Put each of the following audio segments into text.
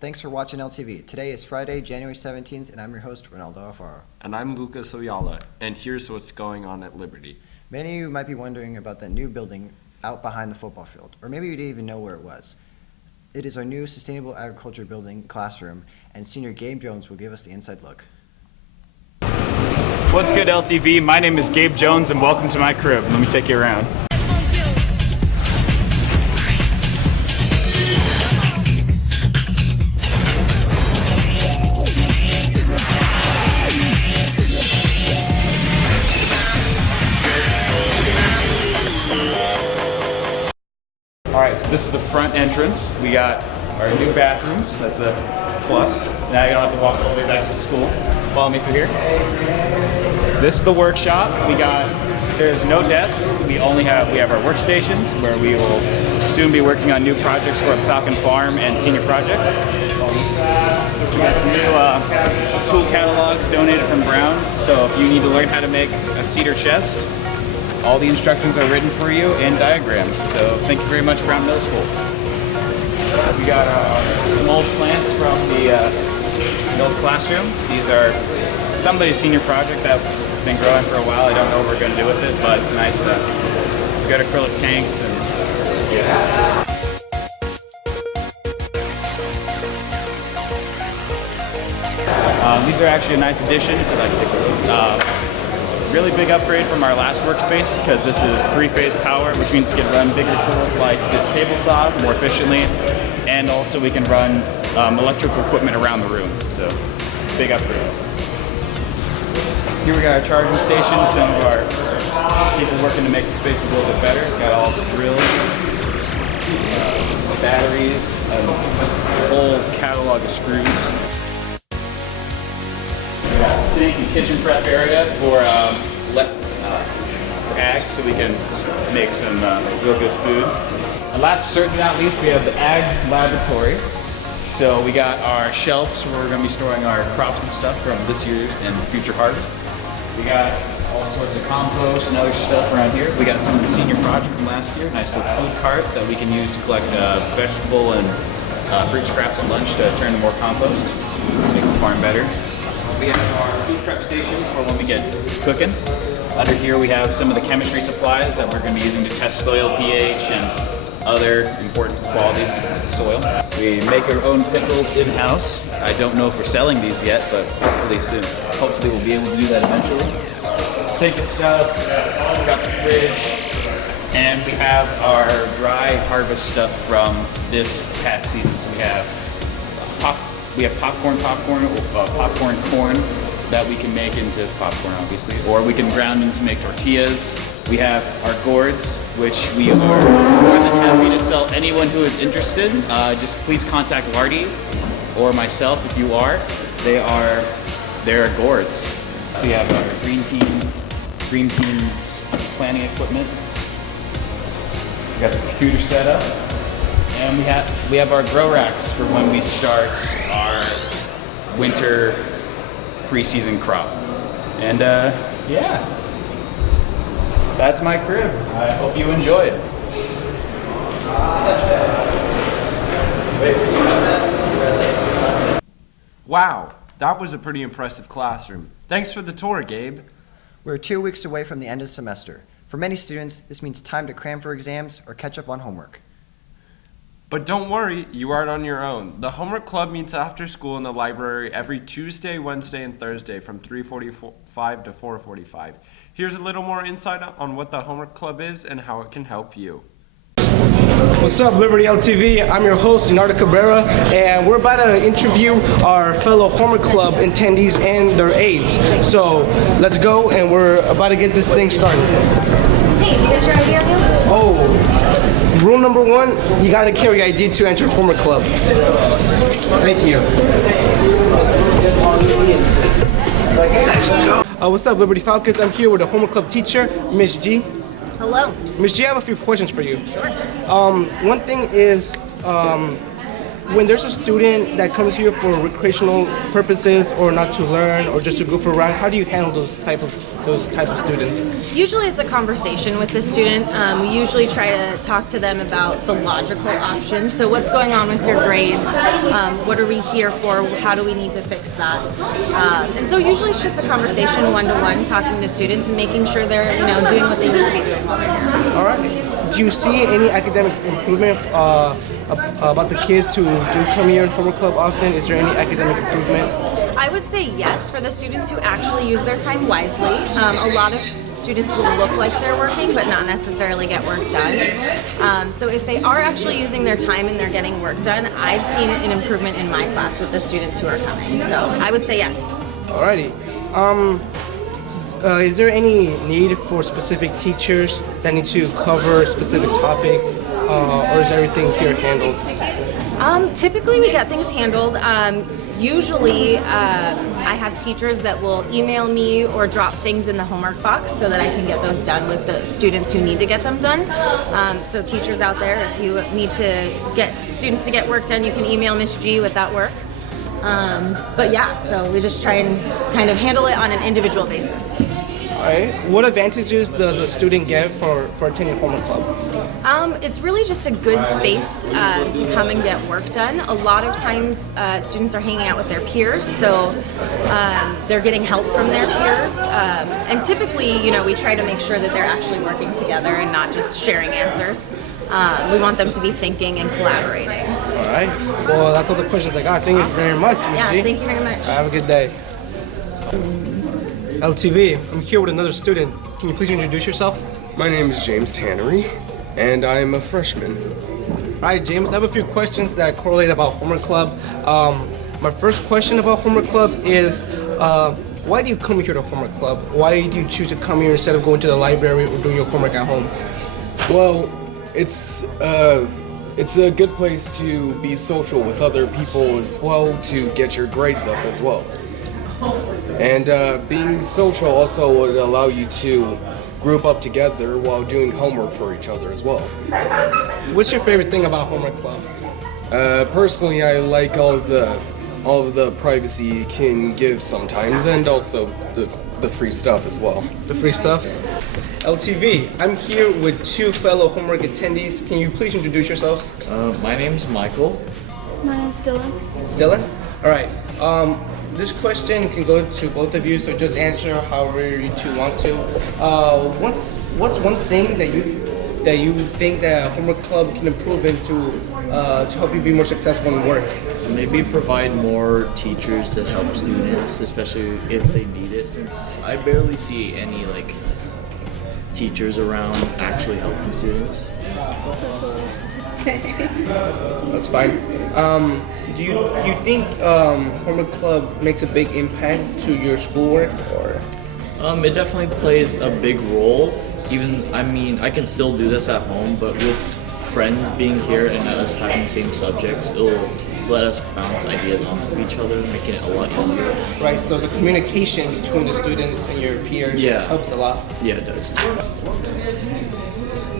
Thanks for watching LTV. Today is Friday, January 17th, and I'm your host, Ronaldo Alfaro. And I'm Lucas Oyala, and here's what's going on at Liberty. Many of you might be wondering about that new building out behind the football field, or maybe you didn't even know where it was. It is our new Sustainable Agriculture Building classroom, and Senior Gabe Jones will give us the inside look. What's good, LTV? My name is Gabe Jones, and welcome to my crib. Let me take you around. Alright, so this is the front entrance. We got our new bathrooms. That's a plus. Now you don't have to walk all the way back to school. Follow me through here. This is the workshop. There's no desks. We have our workstations where we will soon be working on new projects for Falcon Farm and senior projects. We got some new tool catalogs donated from Brown. So if you need to learn how to make a cedar chest, all the instructions are written for you and diagrammed. So thank you very much, Brown Middle School. We got some old plants from the old classroom. These are somebody's senior project that's been growing for a while. I don't know what we're going to do with it, but it's nice. We got acrylic tanks and yeah. These are actually a nice addition. Really big upgrade from our last workspace because this is 3-phase power, which means you can run bigger tools like this table saw more efficiently, and also we can run electrical equipment around the room. So big upgrade. Here we got our charging station. Some of our people working to make the space a little bit better. Got all the drills, batteries, and a whole catalog of screws. We got a sink and kitchen prep area for ag, so we can make some real good food. And last but certainly not least, we have the ag laboratory. So we got our shelves where we're going to be storing our crops and stuff from this year and future harvests. We got all sorts of compost and other stuff around here. We got some of the senior project from last year. Nice little food cart that we can use to collect vegetable and fruit scraps at lunch to turn to more compost, make the farm better. We have our food prep station for when we get cooking. Under here we have some of the chemistry supplies that we're going to be using to test soil pH and other important qualities of the soil. We make our own pickles in-house. I don't know if we're selling these yet, but hopefully soon. Hopefully we'll be able to do that eventually. Sink and stuff, we got the fridge, and we have our dry harvest stuff from this past season. So we have popcorn corn that we can make into popcorn, obviously, or we can ground into make tortillas. We have our gourds, which we are more than happy to sell anyone who is interested. Just please contact Lardy or myself if you are. They're gourds. We have our green team planning equipment. We got the computer set up. And we have our grow racks for when we start our winter preseason crop. And yeah, that's my crib. I hope you enjoyed. Wow, that was a pretty impressive classroom. Thanks for the tour, Gabe. We're 2 weeks away from the end of the semester. For many students, this means time to cram for exams or catch up on homework. But don't worry, you aren't on your own. The Homework Club meets after school in the library every Tuesday, Wednesday, and Thursday from 3:45 to 4:45. Here's a little more insight on what the Homework Club is and how it can help you. What's up, Liberty LTV? I'm your host, Leonardo Cabrera, and we're about to interview our fellow Homework Club attendees and their aides. So let's go, and we're about to get this thing started. Hey, you got your ID on you? Oh, rule number 1, you gotta carry ID to enter Homework Club. Thank you. Let's go. What's up, Liberty Falcons? I'm here with the Homework Club teacher, Miss G. Hello. Miss G, I have a few questions for you. Sure. One thing is, when there's a student that comes here for recreational purposes or not to learn or just to go for a ride, how do you handle those type of students? Usually it's a conversation with the student. We usually try to talk to them about the logical options. So what's going on with your grades? What are we here for? How do we need to fix that? And so usually it's just a conversation one-to-one, talking to students and making sure they're doing what they need to be doing while they're here. All right. Do you see any academic improvement about the kids who do come here in Homework Club often? Is there any academic improvement? I would say yes for the students who actually use their time wisely. A lot of students will look like they're working but not necessarily get work done. So if they are actually using their time and they're getting work done, I've seen an improvement in my class with the students who are coming. So I would say yes. Alrighty. Is there any need for specific teachers that need to cover specific topics, or is everything here handled? Typically we get things handled. Usually I have teachers that will email me or drop things in the homework box so that I can get those done with the students who need to get them done. So teachers out there, if you need to get students to get work done, you can email Miss G with that work. But yeah, so we just try and kind of handle it on an individual basis. Alright. What advantages does a student get for attending Homework Club? It's really just a good space to come and get work done. A lot of times students are hanging out with their peers, so they're getting help from their peers. And typically, we try to make sure that they're actually working together and not just sharing answers. We want them to be thinking and collaborating. Alright. Well, that's all the questions I got. Thank you very much, Ms. Yeah, G. thank you very much. Have a good day. LTV, I'm here with another student. Can you please introduce yourself? My name is James Tannery, and I'm a freshman. Alright, James, I have a few questions that correlate about Homework Club. My first question about Homework Club is, why do you come here to Homework Club? Why do you choose to come here instead of going to the library or doing your homework at home? Well, it's a good place to be social with other people as well, to get your grades up as well. And being social also would allow you to group up together while doing homework for each other as well. What's your favorite thing about Homework Club? Personally, I like all of the privacy you can give sometimes, and also the free stuff as well. The free stuff? LTV, I'm here with two fellow homework attendees. Can you please introduce yourselves? My name's Michael. My name's Dylan. Dylan? Alright, this question can go to both of you, so just answer however you two want to. What's one thing that you think that Homework Club can improve into to help you be more successful in work? Maybe provide more teachers to help students, especially if they need it, since I barely see any teachers around actually helping students. That's fine. Do you think Homework Club makes a big impact to your schoolwork, or? It definitely plays a big role. I can still do this at home, but with friends being here and us having the same subjects, it'll let us bounce ideas off of each other, making it a lot easier. Right, so the communication between the students and your peers helps a lot. Yeah, it does.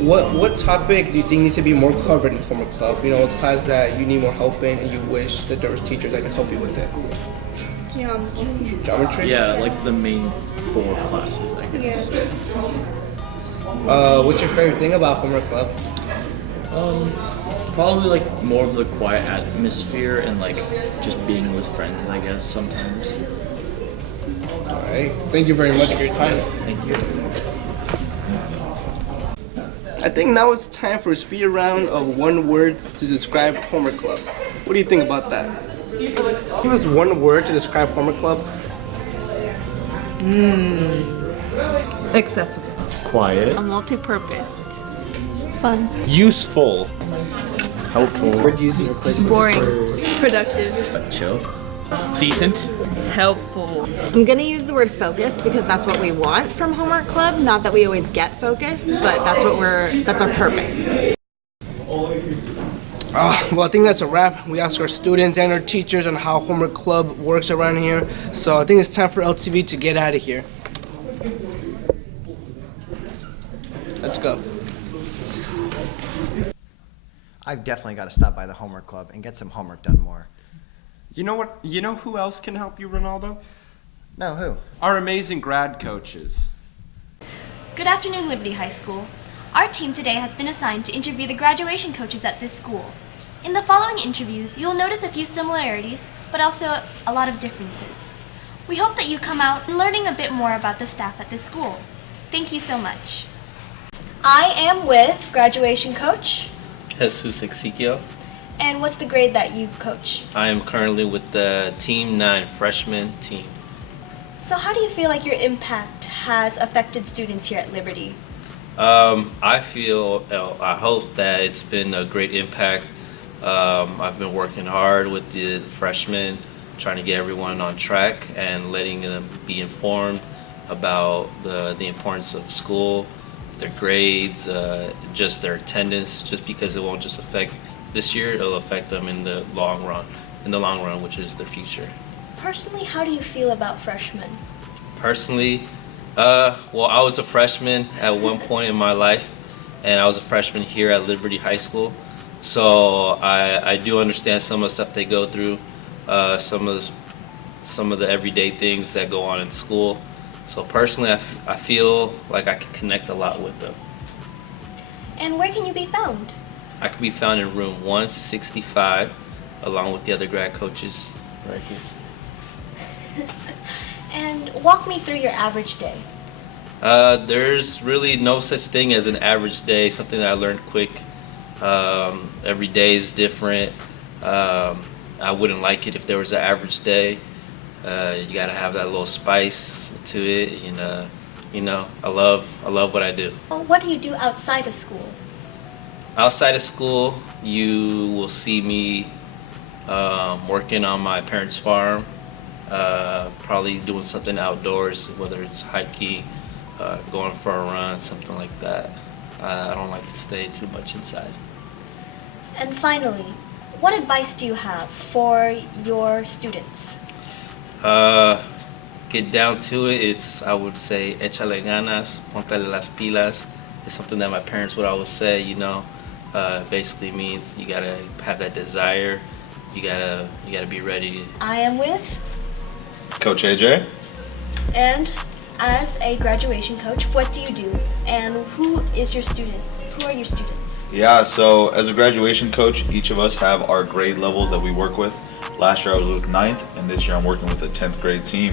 What topic do you think needs to be more covered in Homework Club? A class that you need more help in and you wish that there was teachers that can help you with it? Geometry? Yeah, the main 4 classes, I guess. Yeah. What's your favorite thing about Homework Club? Probably more of the quiet atmosphere and just being with friends, I guess, sometimes. Alright, thank you very much for your time. Thank you. I think now it's time for a speed round of one word to describe Homework Club. What do you think about that? Give us one word to describe Homework Club. Accessible. Quiet. Multi-purposed. Fun. Useful. Helpful. Boring. Productive. Chill. Decent. Helpful. I'm gonna use the word focus because that's what we want from Homework Club. Not that we always get focus, but that's our purpose. Well, I think that's a wrap. We asked our students and our teachers on how Homework Club works around here. So I think it's time for LTV to get out of here. Let's go. I've definitely got to stop by the homework club and get some homework done more. You know what? You know who else can help you, Ronaldo? No, who? Our amazing grad coaches. Good afternoon, Liberty High School. Our team today has been assigned to interview the graduation coaches at this school. In the following interviews, you will notice a few similarities, but also a lot of differences. We hope that you come out learning a bit more about the staff at this school. Thank you so much. I am with graduation coach. Jesus Ezequiel. And what's the grade that you coach? I am currently with the Team 9 freshman team. So how do you feel like your impact has affected students here at Liberty? I hope that it's been a great impact. I've been working hard with the freshmen, trying to get everyone on track and letting them be informed about the importance of school, their grades, just their attendance, just because it won't just affect this year, it'll affect them in the long run, which is their future. Personally, how do you feel about freshmen? Personally, well, I was a freshman at one point in my life, and I was a freshman here at Liberty High School. So I do understand some of the stuff they go through, some of the everyday things that go on in school. So personally, I feel like I can connect a lot with them. And where can you be found? I can be found in room 165, along with the other grad coaches right here. And walk me through your average day. There's really no such thing as an average day, something that I learned quick. Every day is different. I wouldn't like it if there was an average day. You gotta have that little spice to it, I love what I do. Well, what do you do outside of school? Outside of school, you will see me working on my parents' farm, probably doing something outdoors, whether it's hiking, going for a run, something like that. I don't like to stay too much inside. And finally, what advice do you have for your students? Get down to it. I would say, échale ganas, póntale las pilas. It's something that my parents would always say, basically means you gotta have that desire. You gotta be ready. I am with Coach AJ. And as a graduation coach, what do you do? And who is your student? Who are your students? Yeah, so as a graduation coach, each of us have our grade levels that we work with. Last year I was with 9th, and this year I'm working with the 10th grade team.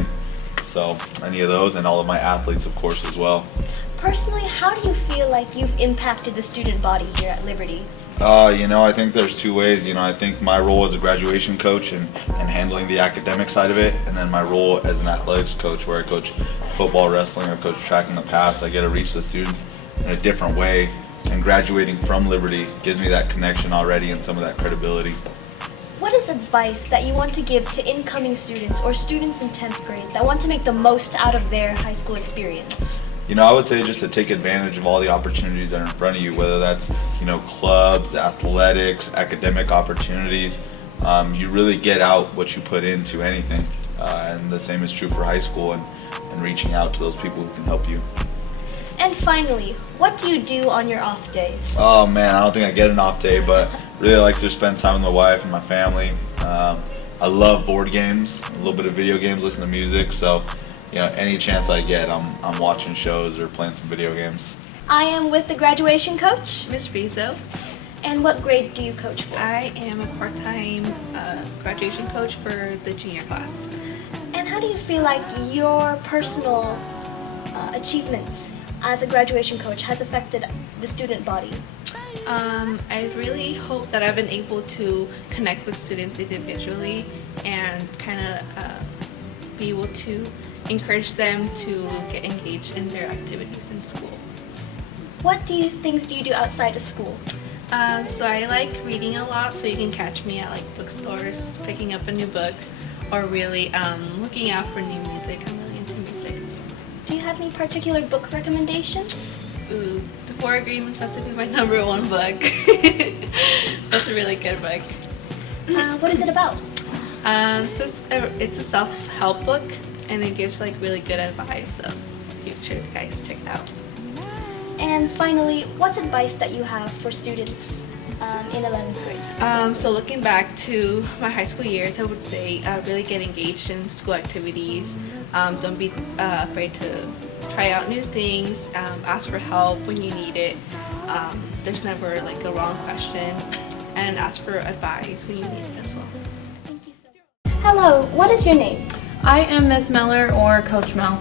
So any of those, and all of my athletes, of course, as well. Personally, how do you feel like you've impacted the student body here at Liberty? I think there's two ways. I think my role as a graduation coach and handling the academic side of it, and then my role as an athletics coach where I coach football, wrestling, or coach track in the past. I get to reach the students in a different way, and graduating from Liberty gives me that connection already and some of that credibility. What is advice that you want to give to incoming students or students in 10th grade that want to make the most out of their high school experience? I would say just to take advantage of all the opportunities that are in front of you, whether that's, clubs, athletics, academic opportunities. You really get out what you put into anything. And the same is true for high school and reaching out to those people who can help you. And finally, what do you do on your off days? Oh man, I don't think I get an off day, but really like to spend time with my wife and my family. I love board games, a little bit of video games, listen to music, so any chance I get, I'm watching shows or playing some video games. I am with the graduation coach. Miss Rizzo. And what grade do you coach for? I am a part-time graduation coach for the junior class. And how do you feel like your personal achievements as a graduation coach has affected the student body? I really hope that I've been able to connect with students individually and kind of be able to encourage them to get engaged in their activities in school. What things do you do outside of school? So I like reading a lot, so you can catch me at bookstores, picking up a new book, or really looking out for new music. I'm really into music. Do you have any particular book recommendations? Ooh, The Four Agreements has to be my number one book. That's a really good book. What is it about? So it's a self-help book, and it gives really good advice. So you should guys check it out. And finally, what's advice that you have for students in 11th grade? So looking back to my high school years, I would say really get engaged in school activities. Don't be afraid to try out new things. Ask for help when you need it. There's never like a wrong question. And ask for advice when you need it as well. Thank you so much. Hello, what is your name? I am Miss Miller or Coach Mel.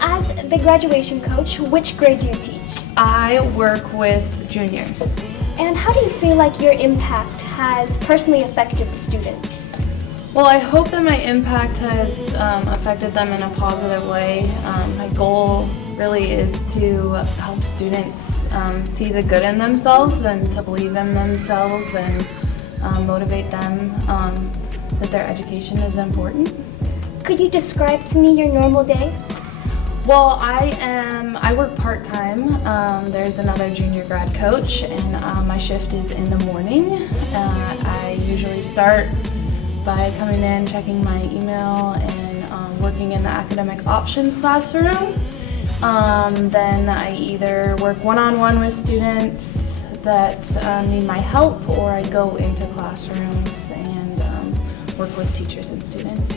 As the graduation coach, which grade do you teach? I work with juniors. And how do you feel like your impact has personally affected the students? Well, I hope that my impact has affected them in a positive way. My goal really is to help students see the good in themselves and to believe in themselves and motivate them that their education is important. Could you describe to me your normal day? Well, I work part-time. There's another junior grad coach, and my shift is in the morning. I usually start by coming in, checking my email, and working in the academic options classroom. Then I either work one-on-one with students that need my help, or I go into classrooms and work with teachers and students.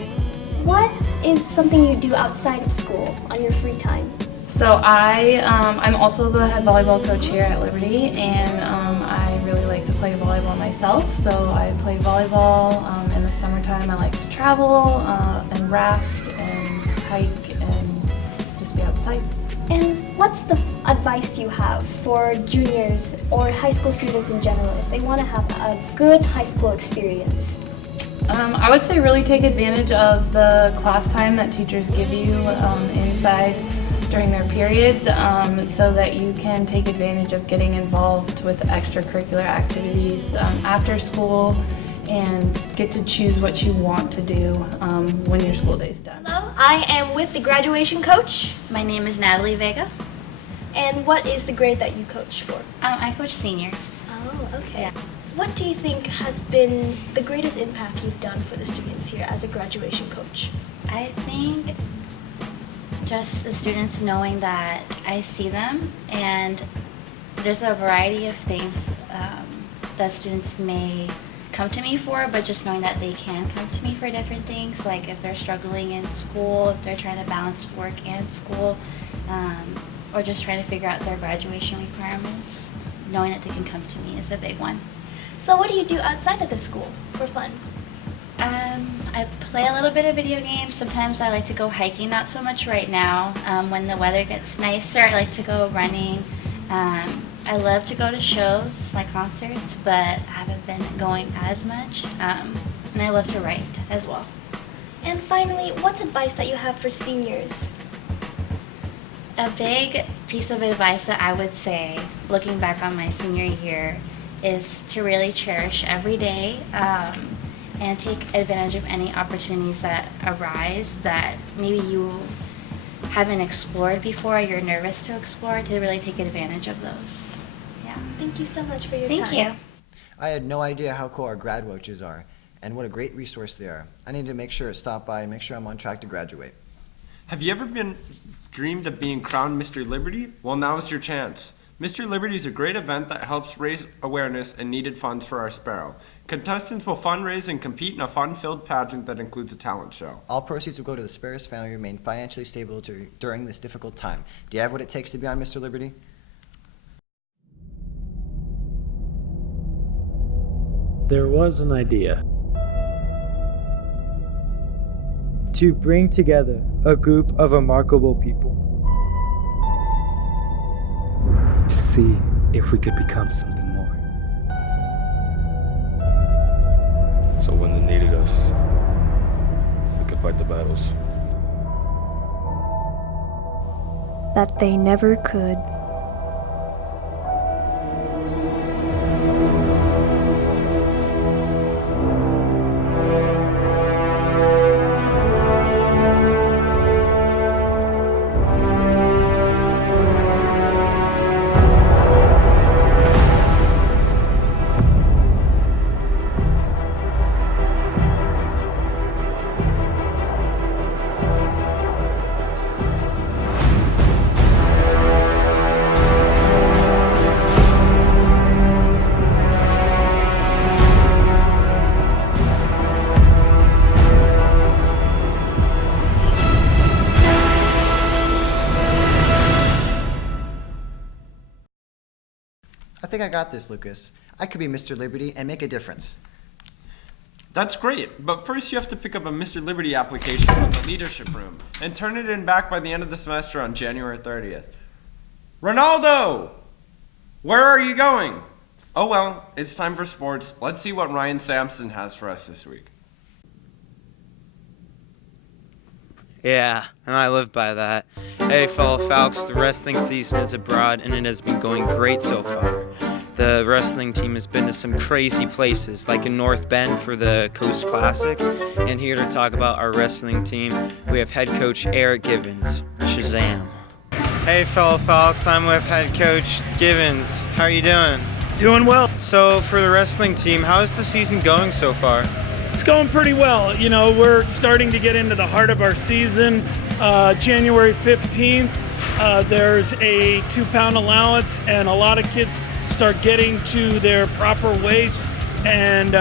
What is something you do outside of school on your free time? So I'm also the head volleyball coach here at Liberty, and I really like to play volleyball myself. So I play volleyball. In the summertime, I like to travel and raft and hike and just be outside. And what's the advice you have for juniors or high school students in general if they want to have a good high school experience? I would say really take advantage of the class time that teachers give you inside during their periods so that you can take advantage of getting involved with extracurricular activities after school and get to choose what you want to do when your school day is done. Hello, I am with the graduation coach. My name is Natalie Vega. And what is the grade that you coach for? I coach seniors. Oh, okay. Yeah. What do you think has been the greatest impact you've done for the students here as a graduation coach? I think just the students knowing that I see them, and there's a variety of things that students may come to me for, but just knowing that they can come to me for different things, like if they're struggling in school, if they're trying to balance work and school, or just trying to figure out their graduation requirements, knowing that they can come to me is a big one. So what do you do outside of the school for fun? I play a little bit of video games. Sometimes I like to go hiking, not so much right now. When the weather gets nicer, I like to go running. I love to go to shows, like concerts, but I haven't been going as much. And I love to write as well. And finally, what's advice that you have for seniors? A big piece of advice that I would say, looking back on my senior year, is to really cherish every day and take advantage of any opportunities that arise that maybe you haven't explored before, you're nervous to explore, to really take advantage of those. Yeah. Thank you so much for your time. Thank you. I had no idea how cool our grad coaches are, and what a great resource they are. I need to make sure to stop by and make sure I'm on track to graduate. Have you ever dreamed of being crowned Mr. Liberty? Well, now is your chance. Mr. Liberty is a great event that helps raise awareness and needed funds for our Sparrow. Contestants will fundraise and compete in a fun-filled pageant that includes a talent show. All proceeds will go to the Sparrow's family to remain financially stable during this difficult time. Do you have what it takes to be on Mr. Liberty? There was an idea to bring together a group of remarkable people to see if we could become something more. So when they needed us, we could fight the battles that they never could. think I got this, Lucas. I could be Mr. Liberty and make a difference. That's great, but first you have to pick up a Mr. Liberty application from the leadership room and turn it in back by the end of the semester on January 30th. Ronaldo! Where are you going? Oh well, it's time for sports. Let's see what Ryan Sampson has for us this week. Yeah, and I live by that. Hey, fellow Falcons, the wrestling season is abroad and it has been going great so far. The wrestling team has been to some crazy places, like in North Bend for the Coast Classic. And here to talk about our wrestling team, we have head coach Eric Givens. Shazam. Hey, fellow Falcons, I'm with head coach Givens. How are you doing? Doing well. So, for the wrestling team, how is the season going so far? It's going pretty well. You know, we're starting to get into the heart of our season. January 15th, there's a 2-pound allowance, and a lot of kids start getting to their proper weights. And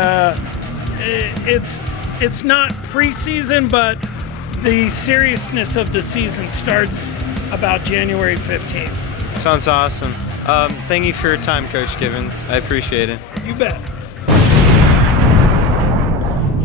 it's not preseason, but the seriousness of the season starts about January 15th. Sounds awesome. Thank you for your time, Coach Givens. I appreciate it. You bet.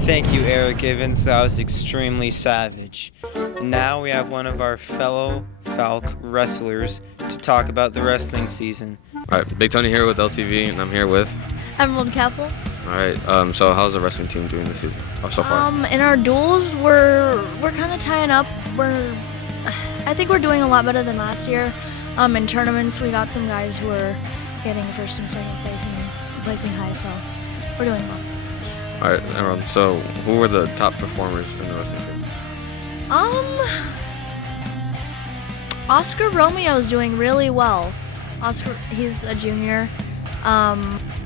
Thank you, Eric Givens. That was extremely savage. Now we have one of our fellow Falc wrestlers to talk about the wrestling season. All right, Big Tony here with LTV, and I'm here with Emerald Capel. All right, so how's the wrestling team doing this season so far? In our duels, we're kind of tying up. I think we're doing a lot better than last year. In tournaments, we got some guys who are getting first and second place and placing high, so we're doing well. All right, Emerald, so who were the top performers in the wrestling team? Oscar Romeo's doing really well. Oscar, he's a junior.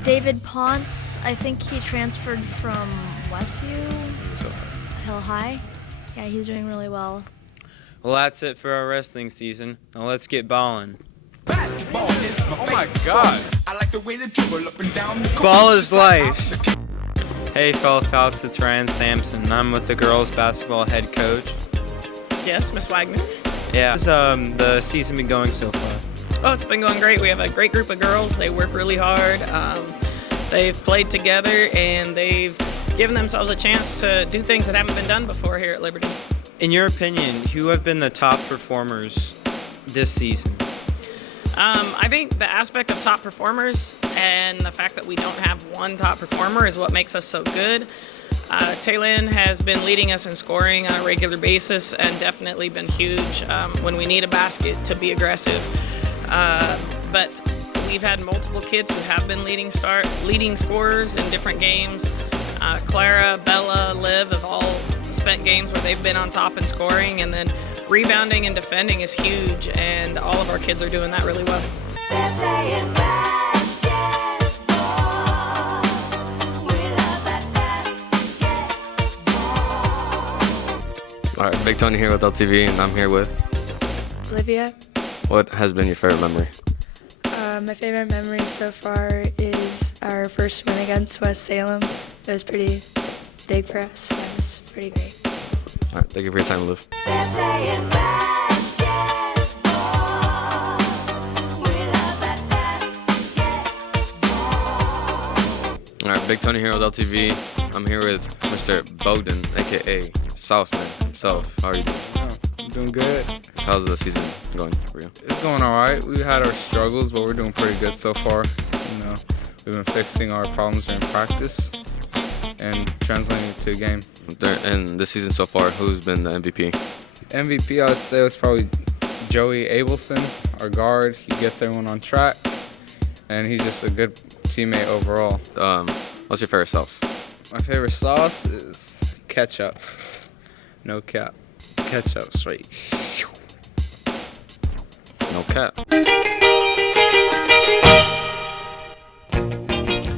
David Ponce, I think he transferred from Westview, Hill High. Yeah, he's doing really well. Well, that's it for our wrestling season. Now let's get ballin'. Oh my God! Ball is life. Hey, fellow Falcons, it's Ryan Sampson. I'm with the girls basketball head coach. Yes, Miss Wagner. Yeah. How's the season been going so far? Oh, it's been going great. We have a great group of girls. They work really hard. They've played together, and they've given themselves a chance to do things that haven't been done before here at Liberty. In your opinion, who have been the top performers this season? I think the aspect of top performers and the fact that we don't have one top performer is what makes us so good. Taylin has been leading us in scoring on a regular basis and definitely been huge when we need a basket to be aggressive. But we've had multiple kids who have been leading scorers in different games. Clara, Bella, Liv have all spent games where they've been on top in scoring, and then rebounding and defending is huge, and all of our kids are doing that really well. All right, Big Tony here with LTV, and I'm here with Olivia. What has been your favorite memory? My favorite memory so far is our first win against West Salem. It was pretty big for us, and it was pretty great. All right, thank you for your time, Liv. All right, Big Tony here with LTV. I'm here with Mr. Bogdan, aka Southman himself. How are you doing? I'm doing good. So how's the season going for you? It's going all right. We've had our struggles, but we're doing pretty good so far. You know, we've been fixing our problems during practice and translating it to a game. And this season so far, who's been the MVP? MVP, I'd say, was probably Joey Abelson, our guard. He gets everyone on track, and he's just a good teammate overall. What's your favorite sauce? My favorite sauce is ketchup. No cap. Ketchup straight. No cap.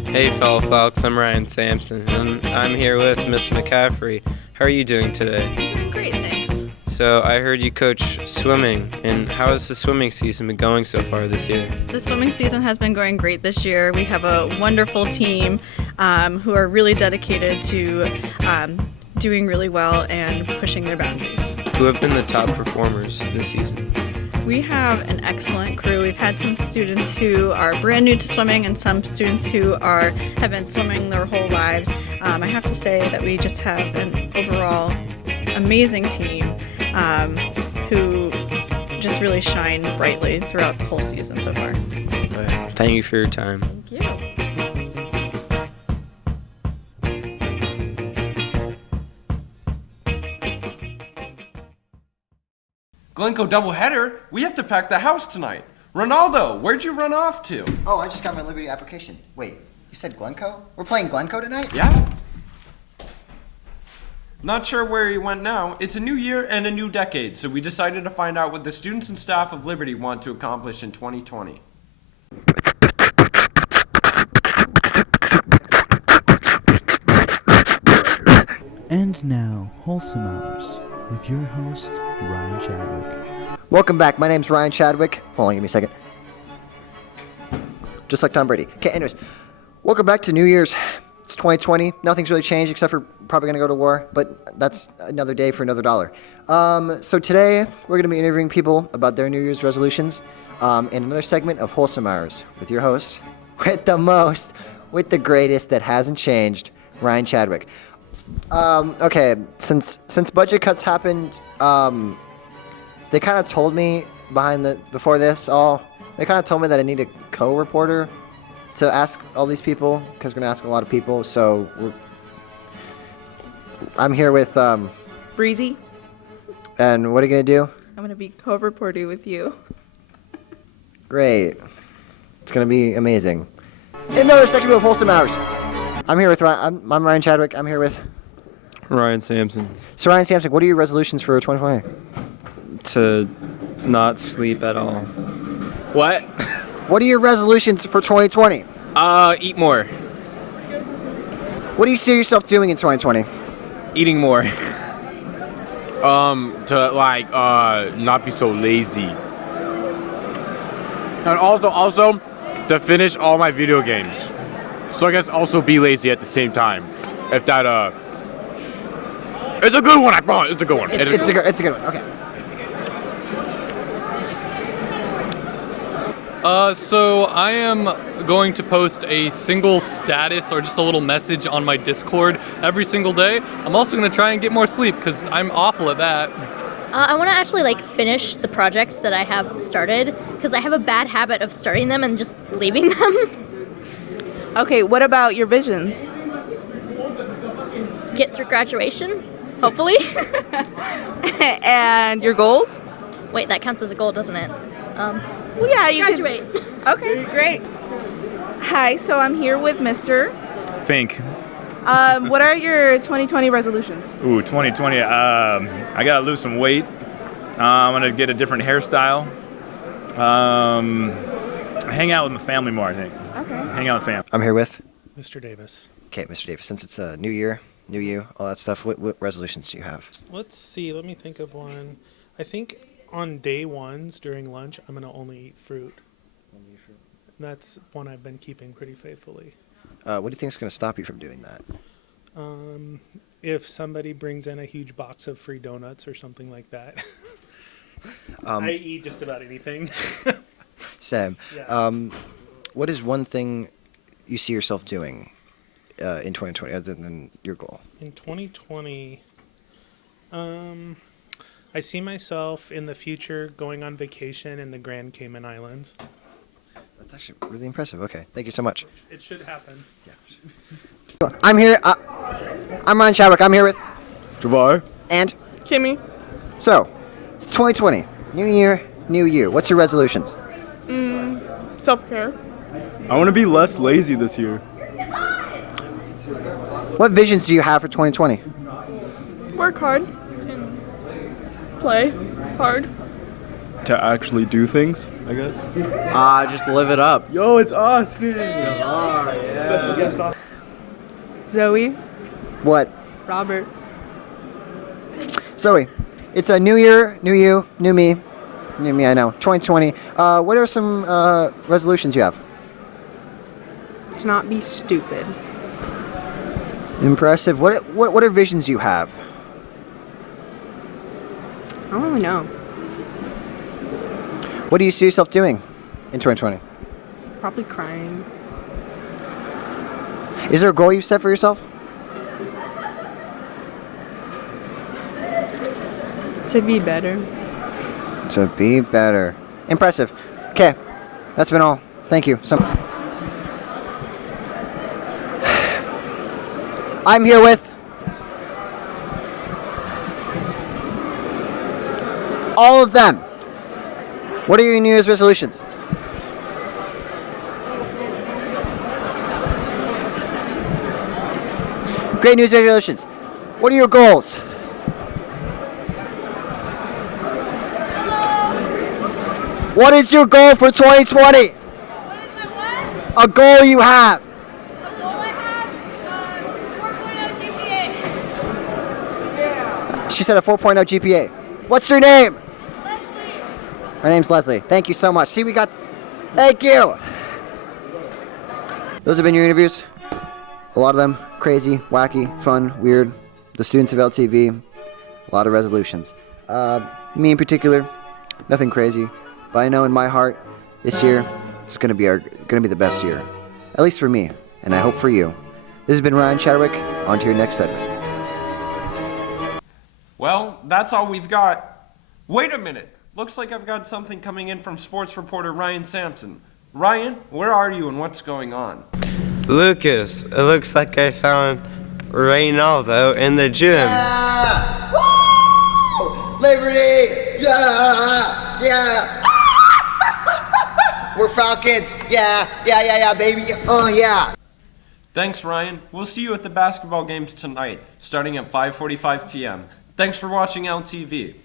Hey, fellow Falcons, I'm Ryan Sampson, and I'm here with Miss McCaffrey. How are you doing today? Doing great, thanks. So I heard you coach swimming, and how has the swimming season been going so far this year? The swimming season has been going great this year. We have a wonderful team who are really dedicated to doing really well and pushing their boundaries. Who have been the top performers this season? We have an excellent crew. We've had some students who are brand new to swimming and some students who have been swimming their whole lives. I have to say that we just have an overall amazing team who just really shine brightly throughout the whole season so far. Thank you for your time. Thank you. Glencoe doubleheader? We have to pack the house tonight. Ronaldo, where'd you run off to? Oh, I just got my Liberty application. Wait, you said Glencoe? We're playing Glencoe tonight? Yeah. Not sure where he went now. It's a new year and a new decade, so we decided to find out what the students and staff of Liberty want to accomplish in 2020. And now, Wholesome Hours with your host, Ryan Chadwick. Welcome back. My name's Ryan Chadwick. Hold on, give me a second. Just like Tom Brady. Okay, anyways. Welcome back to New Year's. It's 2020. Nothing's really changed except for probably going to go to war, but that's another day for another dollar. So today, we're going to be interviewing people about their New Year's resolutions in another segment of Wholesome Hours with your host, with the most, with the greatest that hasn't changed, Ryan Chadwick. Okay, since budget cuts happened, they kind of told me before this all, they kind of told me that I need a co-reporter to ask all these people, because we're going to ask a lot of people, so I'm here with, Breezy, and what are you going to do? I'm going to be co-reporting with you. Great. It's going to be amazing. Another section of Wholesome Hours. I'm here with, I'm Ryan Chadwick, I'm here with Ryan Sampson. So Ryan Sampson, what are your resolutions for 2020? To not sleep at all. What? What are your resolutions for 2020? Eat more. What do you see yourself doing in 2020? Eating more. To not be so lazy. And also to finish all my video games. So I guess also be lazy at the same time. If that it's a good one, I promise. It's a good one. It's a good one. Okay. So I am going to post a single status or just a little message on my Discord every single day. I'm also going to try and get more sleep because I'm awful at that. I want to actually finish the projects that I have started because I have a bad habit of starting them and just leaving them. Okay, what about your visions? Get through graduation, hopefully. And your goals? Wait, that counts as a goal, doesn't it? Well, yeah, you graduate. Okay, great. Hi, so I'm here with Mr. Fink. What are your 2020 resolutions? Ooh, 2020. I gotta lose some weight. I'm gonna get a different hairstyle. Hang out with my family more, I think. Okay. Hang out with family. I'm here with Mr. Davis. Okay, Mr. Davis. Since it's a new year, new you, all that stuff, what resolutions do you have? Let's see. Let me think of one. I think on day ones during lunch, I'm going to only eat fruit. That's one I've been keeping pretty faithfully. What do you think is going to stop you from doing that? If somebody brings in a huge box of free donuts or something like that. I eat just about anything. Sam, Yeah. what is one thing you see yourself doing in 2020 other than your goal? In 2020, I see myself in the future going on vacation in the Grand Cayman Islands. That's actually really impressive. Okay, thank you so much. It should happen. I'm here. I'm Ryan Chadwick. I'm here with Javar and Kimmy. So, it's 2020. New year, new you. What's your resolutions? Self-care. I want to be less lazy this year. What visions do you have for 2020? Work hard. And play hard. To actually do things, I guess. Just live it up. Yo, it's Austin. Special guest off. Zoe. What? Roberts. Zoe, it's a new year, new you, new me. New me, I know. 2020. What are some resolutions you have? To not be stupid. Impressive. What are visions you have? I don't really know. What do you see yourself doing in 2020? Probably crying. Is there a goal you've set for yourself? To be better. To be better. Impressive. Okay, that's been all. Thank you. I'm here with all of them. What are your New Year's resolutions? Great New Year's resolutions. What are your goals? What is your goal for 2020? A goal you have. She said a 4.0 GPA. What's your name? Leslie. Her name's Leslie. Thank you so much. See, thank you. Those have been your interviews. A lot of them crazy, wacky, fun, weird. The students of LTV, a lot of resolutions. Me in particular, nothing crazy. But I know in my heart, this year is going to be the best year, at least for me, and I hope for you. This has been Ryan Chadwick. On to your next segment. Well, that's all we've got. Wait a minute. Looks like I've got something coming in from sports reporter Ryan Sampson. Ryan, where are you and what's going on? Lucas, it looks like I found Reynaldo in the gym. Yeah! Woo! Liberty! Yeah! Yeah! We're Falcons! Yeah, baby! Oh, yeah! Thanks, Ryan. We'll see you at the basketball games tonight, starting at 5:45 p.m. Thanks for watching LTV.